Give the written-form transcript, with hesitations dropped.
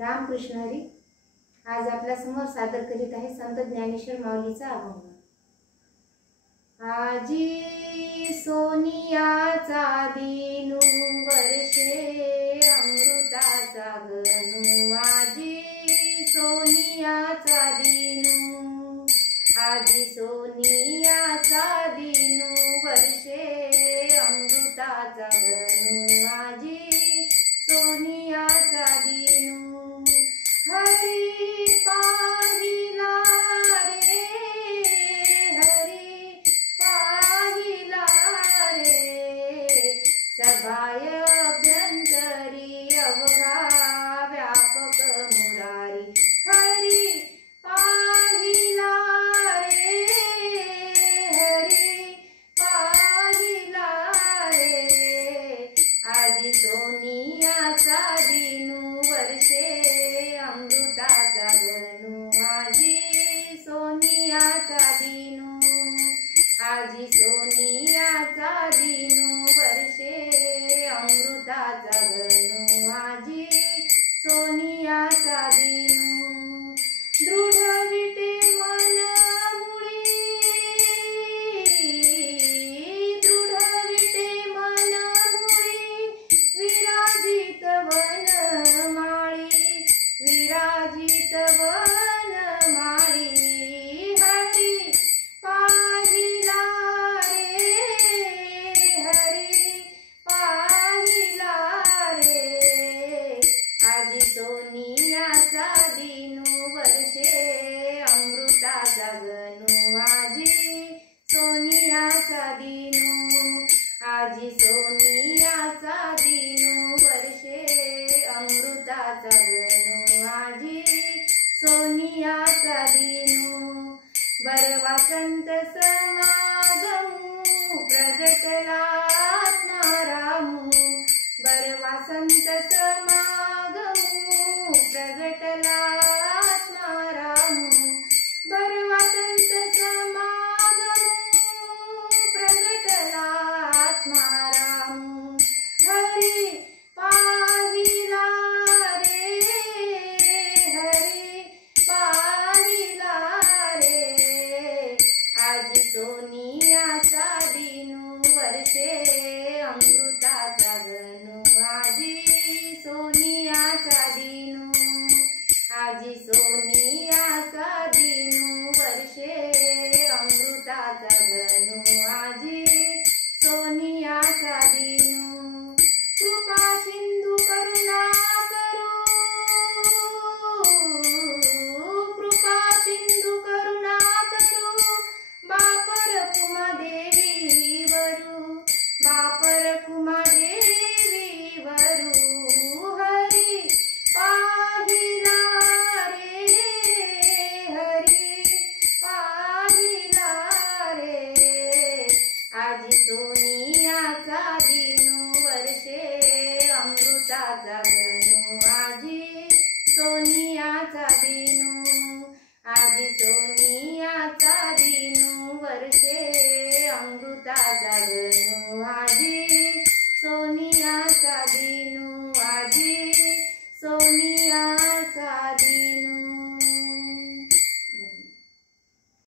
रामकृष्ण हरी. आज आपल्या समोर सादर करीत आहे संत ज्ञानेश्वर माऊलीचा अभंग. आजी सोनियाचा दिनू वर्षे अमृताचा गणू. आजी सोनियाचा दिनू, आजी सोनियाचा दिनू वर्षे अमृताचा गणू. आजी सोनियाचा दिनू हरी पाहिला रे, हरी पाहिला रे. सभाय अभ्यंतरी अवघा व्यापक मुरारी. हरी पाहिला रे, हरी पाहिला रे. आजी सोनियाचा दिनू वर्षे अमृताचा गणू. आजी सोनियाचा दिनू, आजी सोनियाचा दिनू वर्षे अमृताचा गणू. आजी सोनियाचा दिनू दृढ विटे मन मुळी, दृढ विटे मन मुळी. विराजित वन माळी, विराजित वन माळी. हरी पाहिला रे, हरी पाहिला रे. आजी सोनियाचा दिनू वर्षे अमृताचा गणू. आजी सोनियाचा दिनू, आजी सोनियाचा दिनू वर्षे अमृताचा गणू. आजी सोनियाचा दिनू बरवा संत समागमू प्रगटला आत्मारामू. बरवा संत समागमू प्रगटला आत्मारामू. बरवा संत समागमू प्रगटला आत्मारामू. हरी पाहिला रे, हरी पाहिला रे. आजी सोनियाचा दिनू वर्षे अमृताचा गणू. आजी सोनियाचा दिनू, आजी सोनियाचा दिनू वर्षे अमृताचा गणू. आजी सोनियाचा दिनू कृपा सिंधू करुणा करू, कृपा सिंधू करुणा करू. बापर कुमा देवी वरू, बापर कुमा देवी वरू. हरी पाहिला रे, हरी पाहिला रे. आजी सोनियाचा दिनू वर्षे अमृताचा गणू. आजी सोनियाचा दिनू, आजी सोनियाचा दिनू वर्षे अमृताचा गणू. आजी